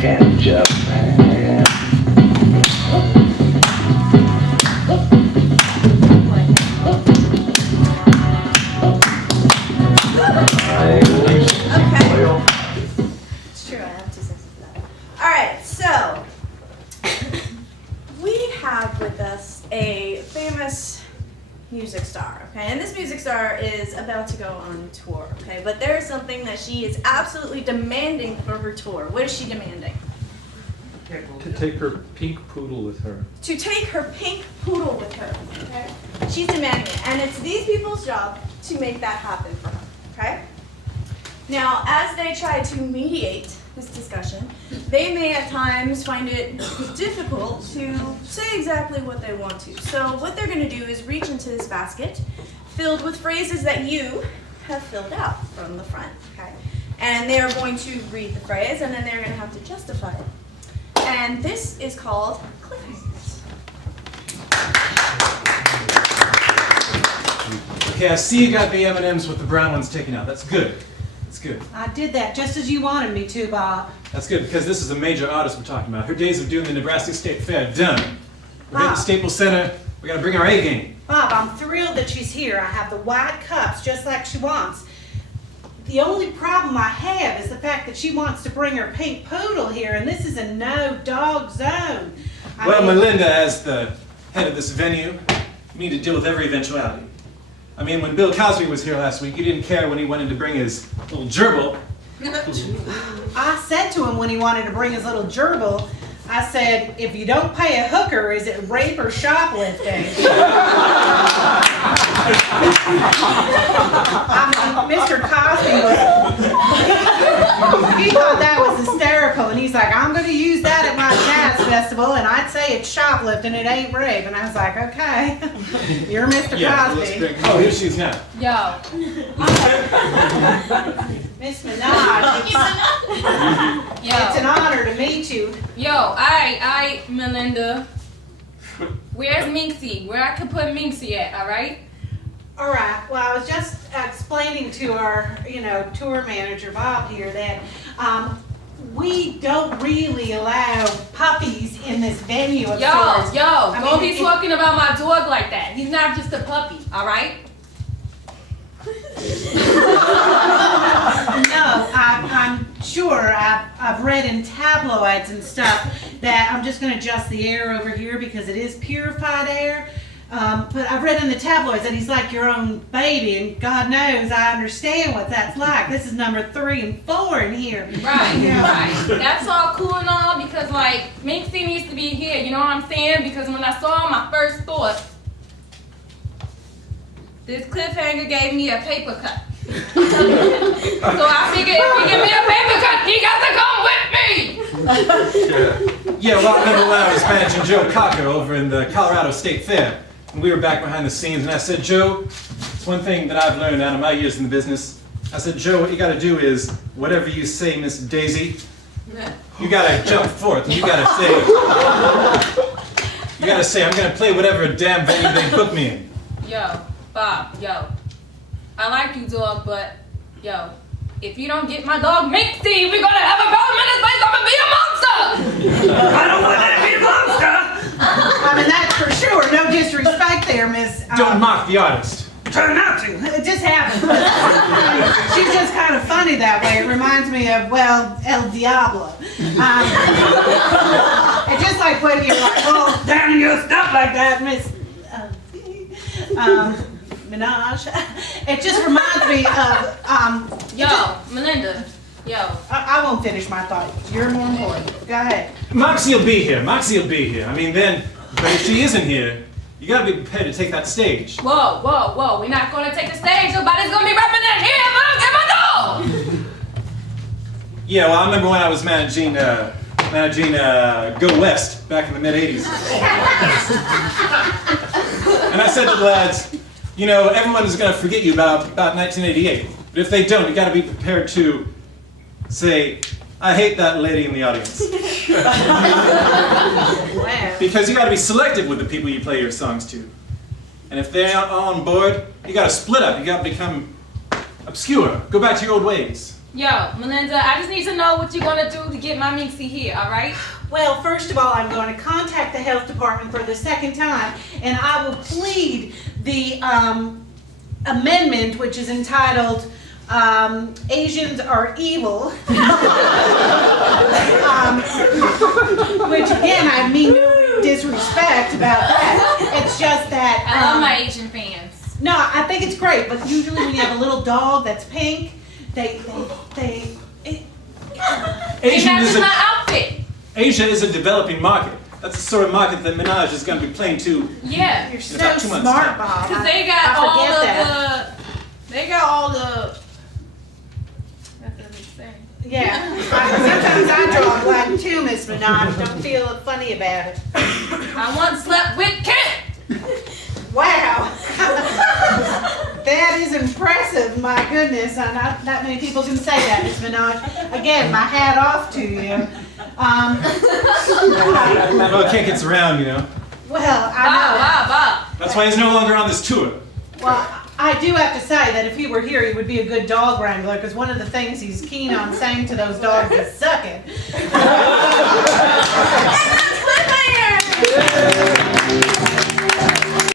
ketchup. It's true, I have 2 seconds for that. Alright, so we have with us a famous music star, okay? And this music star is about to go on tour, okay? But there's something that she is absolutely demanding for her tour. What is she demanding? To take her pink poodle with her. To take her pink poodle with her, okay? She's demanding it, and it's these people's job to make that happen for her, okay? Now, as they try to mediate this discussion, they may at times find it difficult to say exactly what they want to. So what they're going to do is reach into this basket filled with phrases that you have filled out from the front, okay? And they're going to read the phrase, and then they're going to have to justify it. And this is called cliffhangers. Okay, I see you got the M&Ms with the brown ones taken out. That's good. That's good. I did that just as you wanted me to, Bob. That's good because this is a major artist we're talking about. Her days of doing the Nebraska State Fair done. We're hitting Wow. Staples Center. We gotta bring our A game. Bob, I'm thrilled that she's here. I have the white cups just like she wants. The only problem I have is the fact that she wants to bring her pink poodle here, and this is a no-dog zone. Well, Melinda, as the head of this venue, you need to deal with every eventuality. I mean, when Bill Cosby was here last week, you didn't care when he wanted to bring his little gerbil. I said to him when he wanted to bring his little gerbil, I said, if you don't pay a hooker, is it rape or shoplifting? I mean, Mr. Cosby he thought that was hysterical, and he's like, I'm going to use that at my jazz festival, and I'd say it's shoplifting, it ain't rape. And I was like, okay, you're Mr. Yeah, let's Cosby. bring. Oh, here she is now. Yo, Miss Minaj, it's an yo, honor to meet you. I, Melinda. Where's Minxie? Where I could put Minxie at, alright? All right. Well, I was just explaining to our, tour manager Bob here that we don't really allow puppies in this venue of sorts. Don't mean, be talking about my dog like that. He's not just a puppy, alright? No, I'm sure. I've read in tabloids and stuff that I'm just going to adjust the air over here because it is purified air. But I've read in the tabloids that he's like your own baby, and God knows I understand what that's like. This is number 3 and 4 in here. Right, Yeah. right. That's all cool and all because, like, Minxie needs to be here, you know what I'm saying? Because when I saw him, my first thought, this cliffhanger gave me a paper cut. So I figured if he give me a paper cut, he got to come with me! Yeah, well, I remember when I was managing Joe Cocker over in the Colorado State Fair. And we were back behind the scenes, and I said, Joe, it's one thing that I've learned out of my years in the business. I said, Joe, what you gotta do is, whatever you say, Miss Daisy, you gotta jump forth, and you gotta say, I'm gonna play whatever damn venue they book me in. Yo, Bob, yo. I like you, dog, but, yo, if you don't get my dog Minxie, we're gonna have a problem in this place. I'm gonna be a monster! I don't want to be a monster! I mean, that's for sure. No disrespect there, Miss. Don't mock the artist. Try not to. It just happens. She's just kind of funny that way. It reminds me of, well, El Diablo. It's just like when you're like, oh, down in your stuff like that, Miss Minaj. It just reminds me of, Yo, Melinda, yo. I won't finish my thought. You're more important. Go ahead. Moxie will be here. Moxie will be here. I mean, then, but if she isn't here, you gotta be prepared to take that stage. Whoa, whoa, whoa. We're not gonna take the stage. Nobody's gonna be rapping in here if I don't get my dog! Yeah, well, I remember when I was managing Go West back in the mid-'80s. And I said to the lads, you know, everyone is going to forget you about 1988. But if they don't, you got to be prepared to say, I hate that lady in the audience. Wow. Because you got to be selective with the people you play your songs to. And if they're not on board, you got to split up. You got to become obscure. Go back to your old ways. Yo, Melinda, I just need to know what you're gonna do to get my Minxie here, alright? Well, first of all, I'm going to contact the health department for the second time, and I will plead the amendment, which is entitled Asians Are Evil. Which again, I mean no disrespect about that. It's just that. I love my Asian fans. No, I think it's great, but usually when you have a little dog that's pink, it, And Asian that's is my a, outfit. Asia is a developing market. That's the sort of market that Minaj is going to be playing to. Yeah. you're so about 2 months' smart, time. Bob. Cause I they got all forget of that. they got all the. That's what they say. Yeah. Sometimes I draw a blank too, Miss Minaj. Don't feel funny about it. I once slept with Kent. Wow. That is impressive, my goodness. Not that many people can say that, Miss Minaj. Again, my hat off to you. Well, Kent gets around, you know. Well, I know. Bob. That's why he's no longer on this tour. Well, I do have to say that if he were here, he would be a good dog wrangler, because one of the things he's keen on saying to those dogs is suck it.